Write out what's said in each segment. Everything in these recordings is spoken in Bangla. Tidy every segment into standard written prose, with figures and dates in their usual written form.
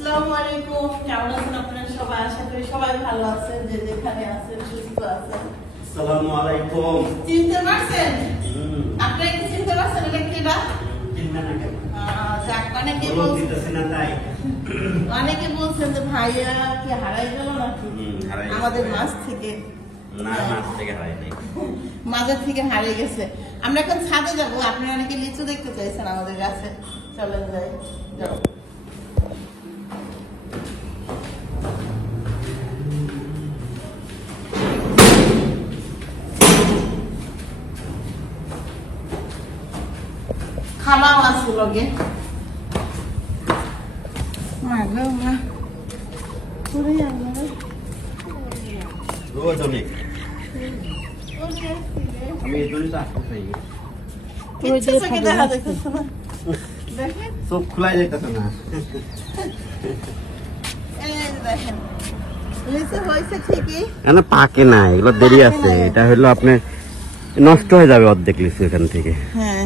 আসসালামু আলাইকুম, কেমন আছেন আপনারা সবাই? আশা করি সবাই ভালো আছেন, যে যেখানে আছেন সুস্থ আছেন। আসসালামু আলাইকুম। চিনতে পারছেন? আপনারা কি চিনতে পারছেন এটা কিরা? চিনবেন না কেন? অনেকে বলছেন যে ভাইয়া কি হারাই গেল নাকি আমাদের মাছ থেকে? না, মাছ থেকে হারাই নাই, মাজার থেকে হারিয়ে গেছে। আমরা এখন ছাদে যাবো, আপনারা অনেকে লিচু দেখতে চাইছেন আমাদের কাছে, চলেন যাই। যাও। খামাও আছে লগে। রোজ অনেক। আমি এই জন্য তো আসতে চাই। চোখ খোলাই যাইতেছে না। পাকে না, এগুলো দেরি আছে। এটা হলো আপনার নষ্ট হয়ে যাবে অর্ধেক লিচু এখান থেকে। হ্যাঁ,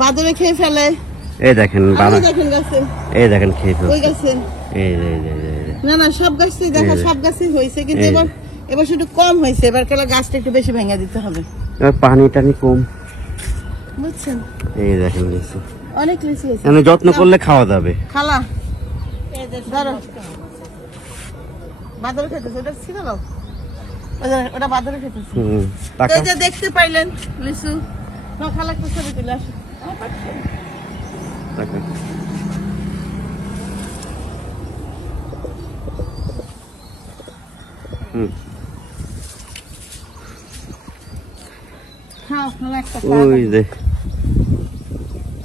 বাদরে খেয়ে ফেলে। এই দেখেন, এই দেখেন খেয়ে ফেলছে। না না, সব গাছই দেখা, সব গাছই হয়েছে, কিন্তু এবার শুধু কম হয়েছে। এবার কেলা গাছটা একটু বেশি ভেঙে দিতে হবে। পানি টানি কম, বুঝছেন? এই দেখেন লিচু, অনেক লিচু হয়েছে। যত্ন করলে খাওয়া যাবে। খালা ধরো, বাদরে খেতেছে, ওটা ছিল না, ওটা বাদরে খেতেছে। এই যে দেখতে পাইলেন লিচু। না খালা একটু ছবি তুলে আসো।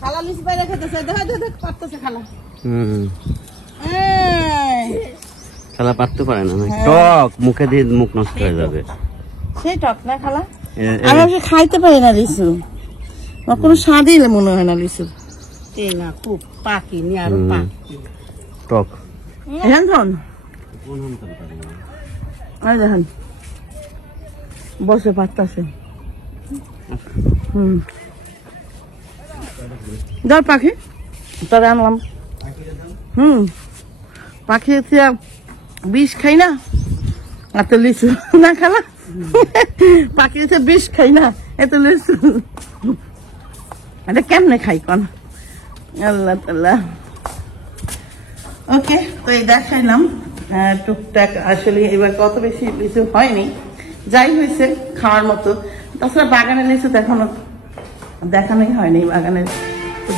খালা লিচু বাইরে খেতেছে, দেখ পারতেছে খালা। খালা পারতে পারে না, টক মুখে দিয়ে মুখ নষ্ট হয়ে যাবে। সেই টক না খালা, আমি খাইতে পারি না লিচু, আমার কোনো স্বাদই মনে হয় না লিচু। না খুব পাকি নি, আরো পাকি টক। এখন দেখেন বসে পারতেছে। ধর পাখি, তোরে আনলাম। পাখি বিষ খাই না, এত লিচু না খালা। পাখি বিষ খাই না, এত লিচু এটা কেমনে খাই কন? আল্লাহ তাআলা। ওকে, তো এই দেখাইলাম টুকটাক। আসলে এবার কত বেশি লিচু হয়নি, যাই হয়েছে খাওয়ার মতো। তাছাড়া বাগানের লিচু তো এখনো দেখানোই হয়নি, বাগানের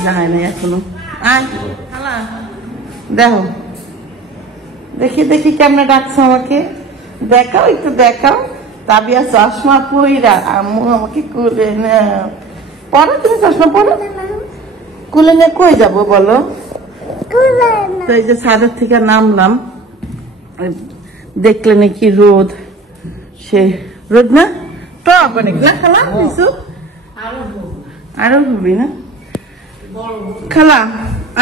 জানাই নাই এখনো। দেখো, দেখি কেমনে ডাকছো আমাকে, দেখাও একটু দেখাও। তাবিয়া চশমা পইরা আম্মু আমাকে কুলে না পড়ো। তুমি চশমা পড়ো, কুলে নিয়ে কই যাবো বলো? তো এই যে ছাদের থেকে নামলাম, দেখলে নাকি রোদ, সে রোদ না টক অনেক না খালা লিচু, আরো ঘুরবি না খালা।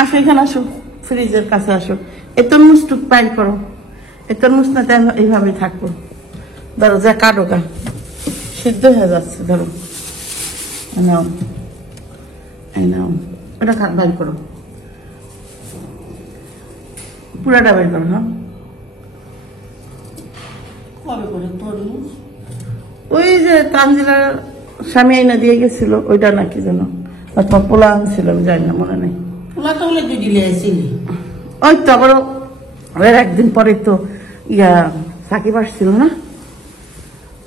আসো এখানে, আসো ফ্রিজের কাছে আসো। এই তরমুজ টুক পাইল করো, এই তরমুজ না এইভাবে থাকবো। ধরো যা কাটো গা, সিদ্ধ হয়ে যাচ্ছে। ধরো নাও, নাও, ওটা বাইর করো, পুরাটা বের করো। হ্যাঁ, কবে করে তরমুজ ওই যে তানজিলার স্বামী আইনা দিয়ে গেছিল, ওইটা নাকি যেন অথবা পোলা আনছিল, আমি জানি না, মনে নেই। পোলা তো বলে দিলে ওই তো আবার ওর একদিন পরে তো সাকিব আসছিল না,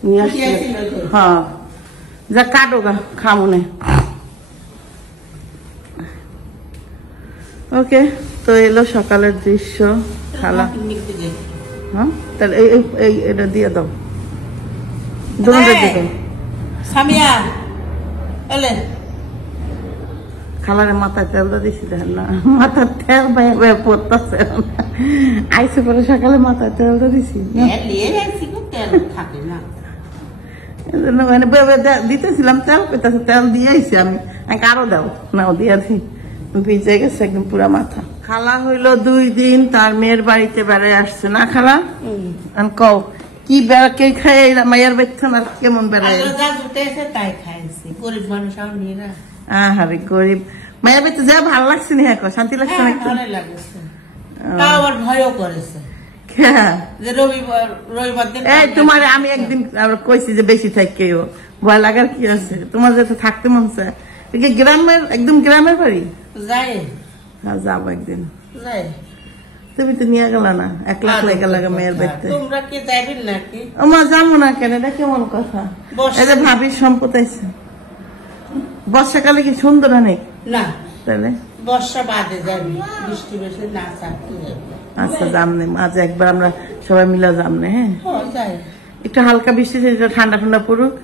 নিয়ে আসছিল। হ্যাঁ, যা কাটো গা, খামনে। ওকে, তো এলো সকালের দৃশ্য। খালা হ্যাঁ, তাহলে এটা দিয়ে দাও, সামিয়া। খালারে মাথায় তেলটা দিছি, দেখেন না মাথার তেল পড়তেছে। আইসে পরে সকালে মাথায় তেলটা দিছি, দিতেছিলাম তেল পেতেছে, তেল দিয়ে আইসি আমি। আরো দাও না, দিয়ে দিই, ভিজে গেছে একদম পুরা মাথা। খালা হইলো 2 দিন তার মেয়ের বাড়িতে বেড়ায় আসছে না খালা? কও কি বেড়া কে খাই মায়ের বেতন আর কেমন বেড়ায়? তাই খাইছি, গরিব মানুষ। আহারে গরিব, মায়ের বেতে যা ভালো লাগছে না, শান্তি লাগছে না? তাও আবার ভয়ও করেছে যে রবিবার দিন এই তোমার আমি একদিন কইছি যে বেশি থাকেও ভয় লাগার কি আছে, তোমার যাতে থাকতে মন চায়। গ্রামের একদম গ্রামের বাড়ি যাই, হ্যাঁ যাবো একদিন। যাই, তুমি তো নিয়ে গেল না, একলা একলা লাগে মেয়ের বাড়িতে। তোমরা কি যাবেন নাকি? আমার যাবো না কেন, এটা কেমন কথা? এই যে ভাবির সম্পদ আছে, বর্ষাকালে কি সুন্দর অনেক না, তাহলে বর্ষা বাদে যাবি, বৃষ্টি বেশি না থাকতে যাবি। আচ্ছা যামনে, আজ একবার আমরা সবাই মিলে যামনে। হ্যাঁ যাই, একটু হালকা বৃষ্টি ঠান্ডা ঠান্ডা পড়ুক,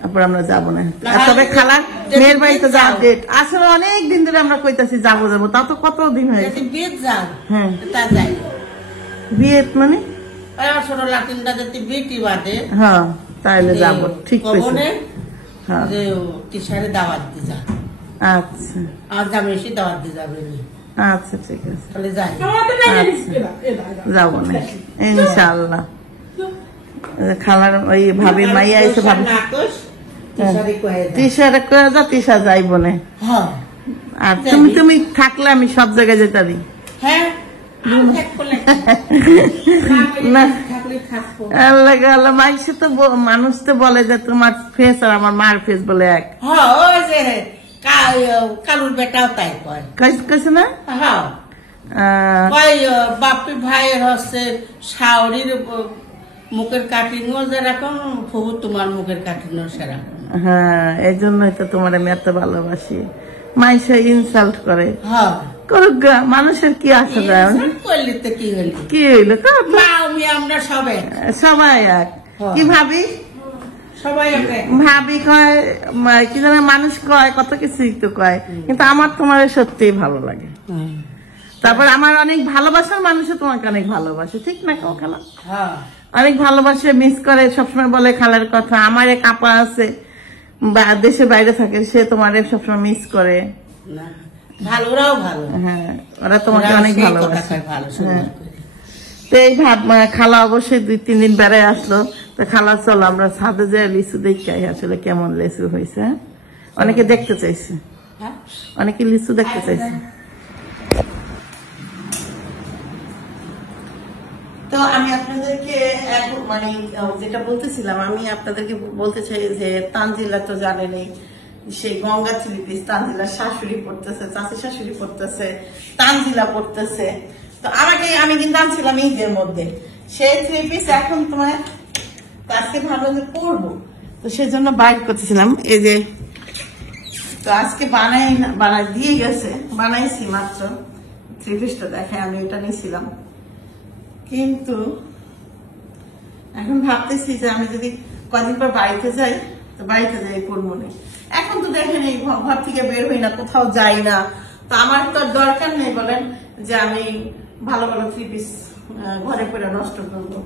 তারপর আমরা যাবো না। তবে খালা মেয়ের বাড়িতে যা ডেট আসলে অনেক দিন ধরে আমরা কইতাছি যাবো যাবো, তা তো কত দিন হয়েছে। বিয়ে যাও, হ্যাঁ তা যাই, বিয়ে মানে ছোট লাটিনটা যদি বিটি বাদে, হ্যাঁ তাইলে যাবো, ঠিক কইছে। হ্যাঁ যে টিশারে দাওয়াত দিয়ে যা। আচ্ছা আর যাবে এসে দাওয়াত দিয়ে যাবে, আচ্ছা ঠিক আছে, তাহলে যাই। যাবো না ইনশাআল্লাহ। খালার ওই ভাবি মাইয়া এসে ভাবি তিশারে কয়ে যা, তিশা যাইব না। আর তুমি থাকলে আমি সব জায়গায় যেতে দিই। হ্যাঁ মানুষ তো বলে যে তোমার ফেস আর আমার মার ফেস বলে এক। কালুর বেটাও তাই কয়, কইছে না? বাপি ভাইয়ের হচ্ছে শাওরির মুখের কাটিংও যেরকম, ফুবু তোমার মুখের কাটিংও সেরকম। হ্যাঁ এই জন্যই তো তোমার আমি এত ভালোবাসি। মাইসা ইনসাল্ট করে, করুক গা, মানুষের কি আসা যায়, করলে তো কি হইল, কি হইলো তো আমরা সবাই সবাই এক। কি ভাবি সবাই ভাবি কয় কি জানে, মানুষ কয় কত কিছুই তো কয়, কিন্তু আমার তোমার সত্যিই ভালো লাগে। তারপর আমার অনেক ভালোবাসার মানুষও তোমাকে অনেক ভালোবাসে, ঠিক না খালা? অনেক ভালোবাসে, মিস করে, সবসময় বলে খালার কথা। আমার এক আপা আছে দেশের বাইরে থাকে, সে তোমার সবসময় মিস করে। হ্যাঁ ওরা তোমাকে অনেক ভালোবাসে। হ্যাঁ তো এই খালা অবশ্যই 2-3 দিন বেড়ায় আসলো, তো খালা চলো আমরা ছাদে যাই লিচু দেখাই আসলে কেমন লিচু হয়েছে। অনেকে দেখতে চাইছে, অনেকে লিচু দেখতে চাইছে। তো আমি আপনাদেরকে মানে যেটা বলতেছিলাম, আমি আপনাদেরকে বলতে চাই যে তানজিলা তো জানেনই, সেই গঙ্গা 3 পিস তানজিলার শাশুড়ি পড়তেছে, চাচি শাশুড়ি পড়তেছে, তানজিলা পড়তেছে। তো আমি কিন্তু আনছিলাম ঈদের মধ্যে সেই 3 পিস, এখন তোমার আজকে ভাবলাম যে পড়বো, তো সেজন্য বাইর করতেছিলাম। এই যে তো আজকে বানাই দিয়ে গেছে, বানাইছি মাত্র 3 পিসটা। দেখে আমি এটা নিয়েছিলাম, কিন্তু এখন ভাবতেছি যে আমি যদি কদিন পর বাড়িতে যাই, তো বাড়িতে যাই পড়বো না। এখন তো দেখেন এই ঘর থেকে বের হই না, কোথাও যাই না, তো আমার তো দরকার নেই বলেন যে আমি ভালো ভালো 3 পিস ঘরে পরে নষ্ট করবো।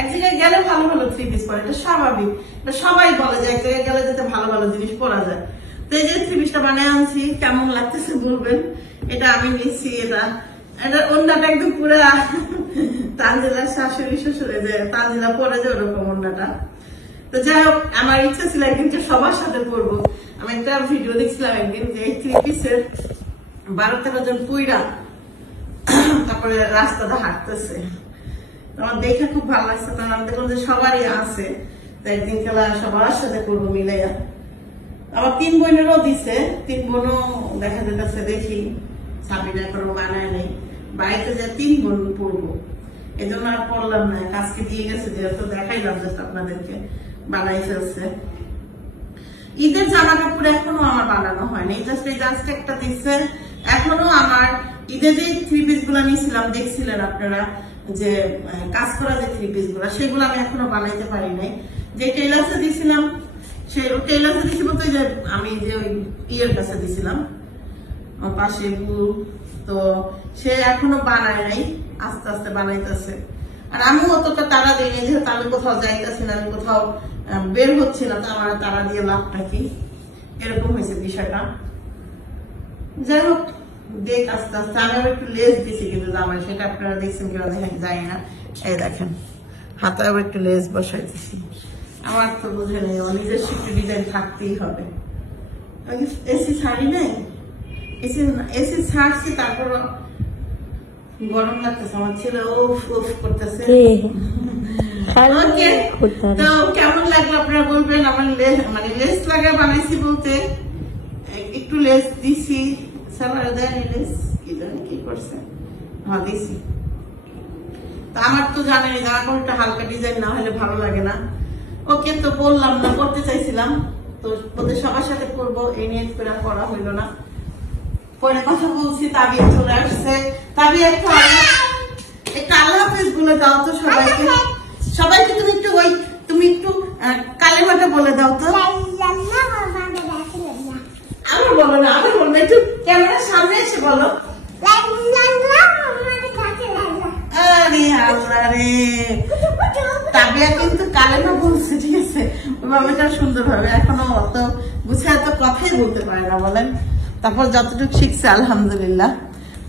এক জায়গায় গেলে ভালো ভালো 3 পিস পরে, এটা স্বাভাবিক, এটা সবাই বলে যে এক জায়গায় গেলে যাতে ভালো ভালো জিনিস পরা যায়। তো এই যে 3 পিসটা বানিয়ে আনছি, কেমন লাগতেছে বলবেন। এটা আমি নিচ্ছি, এটা ওন্নাটা একদম পুরো তানজিলার শাশুড়ি শ্বশুরে যে তানজিলা পরে যে ওরকম ওন্নাটা। তো যাই হোক, আমার ইচ্ছা ছিল একদিন যে সবার সাথে পড়বো। আমি একটা ভিডিও দেখছিলাম একদিন যে এই 3 পিসের 12-13 জন পুইরা তারপরে রাস্তাটা হাঁটতেছে। আমার দেখে খুব ভালো লাগছে, কারণ আমি দেখলাম যে সবারই আছে, তো একদিন খেলা সবার সাথে করবো মিলাইয়া। আমার 3 বোনেরও দিছে, 3 বোনও দেখা যেতেছে, দেখি সাবিনা এখনো বানায় নেই, বাড়িতে যে 3 বোন পড়বো, এই জন্য আর পড়লাম না। আজকে দিয়ে গেছে যেহেতু দেখাইলাম জাস্ট আপনাদেরকে, বানাই ফেলছে। ঈদের জামা কাপড় এখনো আমার বানানো হয়নি, জাস্ট এই জাস্ট একটা দিচ্ছে। এখনো আমার ঈদের যে 3 পিস গুলা নিয়েছিলাম, দেখছিলেন আপনারা যে কাজ করা যে 3 পিস গুলা, সেগুলো আমি এখনো বানাইতে পারি নাই। যে টেলার্সে দিয়েছিলাম, সেই টেলার্সে দিয়েছি বলতে যে আমি যে ওই ইয়ের কাছে দিয়েছিলাম পাশে, তো সে এখনো বানায় নাই, আস্তে আস্তে বানাইতেছে। আর আমি অতটা তারা দিই না, যেহেতু আমি কোথাও যাইতেছি না, আমি কোথাও বের হচ্ছি না, তো আমার তারা দিয়ে লাভটা কি, এরকম হয়েছে বিষয়টা। যাই হোক, দেখ আস্তে আস্তে। আমি আবার একটু লেস দিছি কিন্তু জামাই, সেটা আপনারা দেখছেন কিনা দেখেন জানি না। এই দেখেন হাতে আবার একটু লেস বসাইতেছি। আমার তো বুঝে নেই, আমার নিজস্ব একটু ডিজাইন থাকতেই হবে। এসি ছাড়ি নাই, এসি ছাড়ছি, তারপর গরম লাগতেছে আমার ছেলে উফ উফ করতেছে। খালি তো কেমন লাগলো আপনারা বলবেন। আমার মানে লেস লাগা বানাইছি বলতে একটু লেস দিছি, সালোয়ার দেয়নি লেস, কি জানি কি করছে, হ্যাঁ দিছি। তো আমার তো জানেন জামা কাপড়টা হালকা ডিজাইন না হলে ভালো লাগে না। ওকে তো বললাম না, করতে চাইছিলাম তো ওদের সবার সাথে করবো এই নিয়ে করে করা হইলো না। পরে কথা বলছি, তাবিয়া চলে আসছে। তাবিয়া একটু আল্লাহ হাফেজ বলে দাও তো সবাইকে। সবাইকে তুমি একটু কালেমাটা বলে দাও তো। আমার বলো না, আমি বলবো, একটু ক্যামেরার সামনে এসে বলো। আরে আল্লাহ রে, তাবিয়া কিন্তু কালেমা বলছে, ঠিক আছে, ওইভাবেটা সুন্দর ভাবে। এখনো অত গুছিয়ে এত কথাই বলতে পারে না বলেন। তারপর যতটুকু শিখছে আলহামদুলিল্লাহ।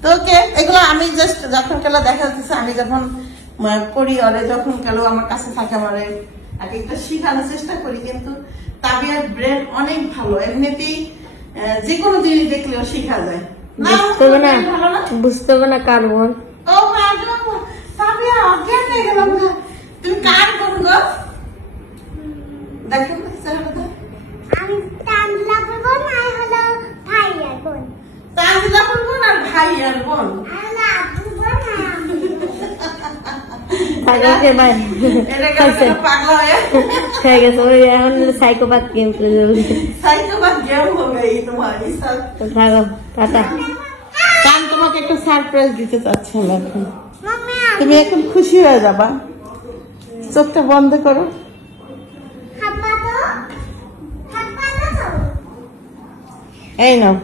তো ওকে, এগুলো আমি জাস্ট যখন কেলা দেখা যাচ্ছে, আমি যখন করি ওরে, যখন কেলো আমার কাছে থাকে আমার এক একটা শিখানোর চেষ্টা করি। কিন্তু তাবিয়ার ব্রেন অনেক ভালো, এমনিতেই যে কোনো জিনিস দেখলেও শিখা যায়। বুঝতে হবে না কার বোন। ও তাবিয়া অজ্ঞান হয়ে গেলাম না। তুমি কার বোন গো? দেখেন আমি তানজিলা বোন আর হলো ভাইয়ার বোন। তানজিলা বোন আর ভাইয়ার বোন। আল্লাহ আপু বোন থাকাকে ভাই এটা কেন পাগলা হয়ে ঠিক আছে, ওই এখন সাইকোপ্যাথ গেম খেলে যাবে। সাইকোপ্যাথ গেম হবে এই তোমার ইসাল। তো থাকো, টাটা। কান তোমাকে একটা সারপ্রাইজ দিতে চাচ্ছিলাম এখন। মাম্মা তুমি এখন খুশি হয়ে যাবা। চোখটা বন্ধ করো। হাপ্পা তো এই নাও,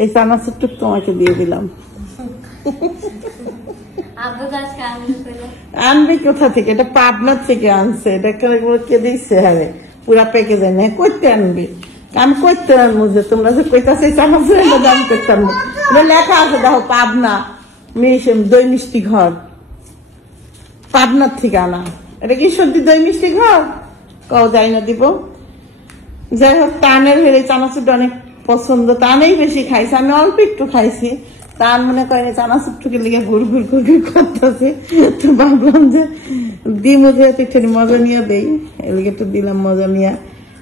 এই চানাচুরটুক তোমাকে দিয়ে দিলাম। আব্বু গাছ আনবে কোথা থেকে? এটা পাবনার থেকে আনছে। এটা কে দিচ্ছে? হ্যাঁ, পুরা পেকে যায় না। করতে আনবি, আমি করতে আনবো যে তোমরা যে কইতাছে চানাচুর দাম করতে আনবো। লেখা আছে দেখো, পাবনা দই মিষ্টি ঘর, পাবনার থেকে আনা। এটা কি সত্যি দই মিষ্টি ঘর? কও যাই না দিব। যাই হোক, টানের হলে চানাচুরটা অনেক পছন্দ, টানেই বেশি খাইছে। আমি অল্প একটু খাইছি, তার মনে করেন চানাচুরটুকে লিগে ঘুর ঘুর ঘুর ঘুর করতেছে। তো ভাবলাম যে ডিমও যেহেতু একটু মজা নিয়ে দেই, এদিকে একটু দিলাম মজা নিয়ে।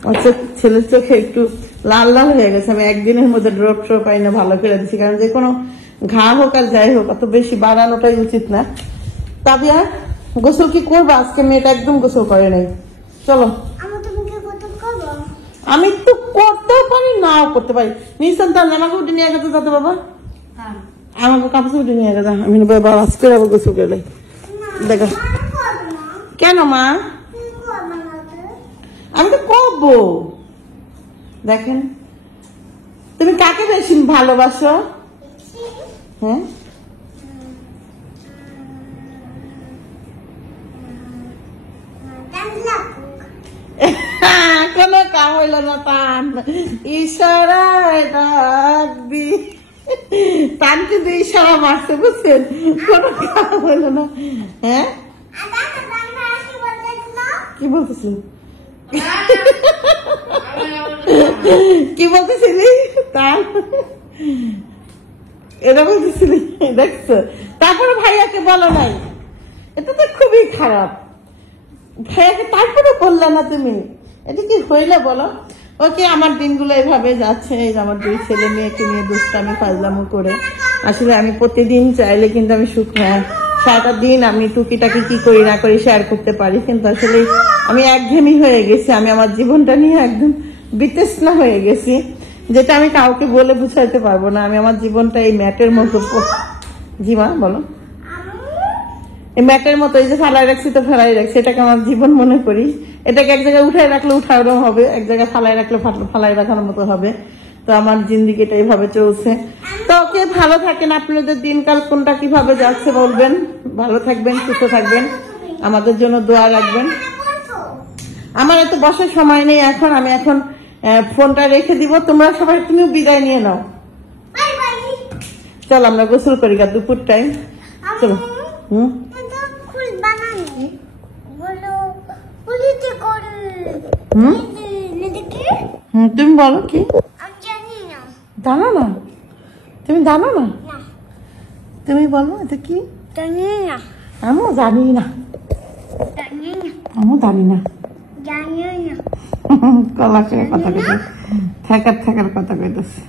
আমার ছেলের চোখে একটু লাল লাল হয়ে গেছে। আমি একদিনের মধ্যে ড্রপ ট্রপ আইনে ভালো করে দিচ্ছি, কারণ যে কোনো ঘা হোক আর যাই হোক অত বেশি বাড়ানোটাই উচিত না। তাবিয়া গোসল কি করবো আজকে? মেয়েটা একদম গোসল করে নাই। চলো, আমি তোমাকে কত করব? আমি তো করতেও পারি নাও করতে পারি। নিশ্চয় তার আমাকে উঠে নিয়ে গেছে যাতে বাবা, আমাকে কাপড় উঠে নিয়ে গেছে। আমি বাবা আজকে আবার গোসল করে দেখো। কেন মা? আমি তো করবো। দেখেন, তুমি কাকে বেশি ভালোবাসো? হ্যাঁ, কোনো কাম হইল না। টান ইশারায় ডাক দি, টান কিন্তু ইশারা মারছে, বুঝছেন? কোনো কাম হইল না। হ্যাঁ, কি বলতেছিল? কি বলতেছিলি? টান এটা বলতেছিলি, দেখছো? তারপরে ভাইয়াকে বলো নাই, এটা তো খুবই খারাপ। ভাইয়াকে তারপরে বললা না তুমি, এটা কি হইলে বলো? ওকে, আমার দিনগুলো এভাবে যাচ্ছে। আমার দুই ছেলে মেয়েকে নিয়ে দুষ্টামি ফাজলামো করে। আসলে আমি প্রতিদিন চাইলে কিন্তু আমি সারাটা দিন আমি টুকিটাকি কি করি না করি শেয়ার করতে পারি, কিন্তু আসলে আমি একঘেয়েমি হয়ে গেছি। আমি আমার জীবনটা নিয়ে একদম বিতৃষ্ণা হয়ে গেছি, যেটা আমি কাউকে বলে বুঝাইতে পারবো না। আমি আমার জীবনটা এই ম্যাটের মতো। জি মা বলো। এই ম্যাটের মতো, এই যে ফালাই রাখছি তো ফেলাই রাখছি, এটাকে আমার জীবন মনে করি। এটাকে এক জায়গায় উঠাই রাখলে উঠানো হবে, এক জায়গায় ফালাই রাখলে ফালাই রাখানোর মতো হবে। তো আমার জিন্দিগিটা এইভাবে চলছে। তো ওকে, ভালো থাকেন। আপনাদের দিনকাল কোনটা কিভাবে যাচ্ছে বলবেন। ভালো থাকবেন, সুস্থ থাকবেন, আমাদের জন্য দোয়া রাখবেন। আমার এত বসার সময় নেই এখন, আমি এখন ফোনটা রেখে দিব। তোমরা সবাই তুমিও বিদায় নিয়ে নাও। চল আমরা গোসল করি, দুপুর টাইম। চলো। তুমি বলো কি? জানো না? তুমি জানো না? তুমি বলো এটা কি? জানি না আমিও জানি না, জানি না আমিও জানি না। জানি না কলা খেয়ে কথা কইতে, ঠেকার ঠেকার কথা কইতেছে।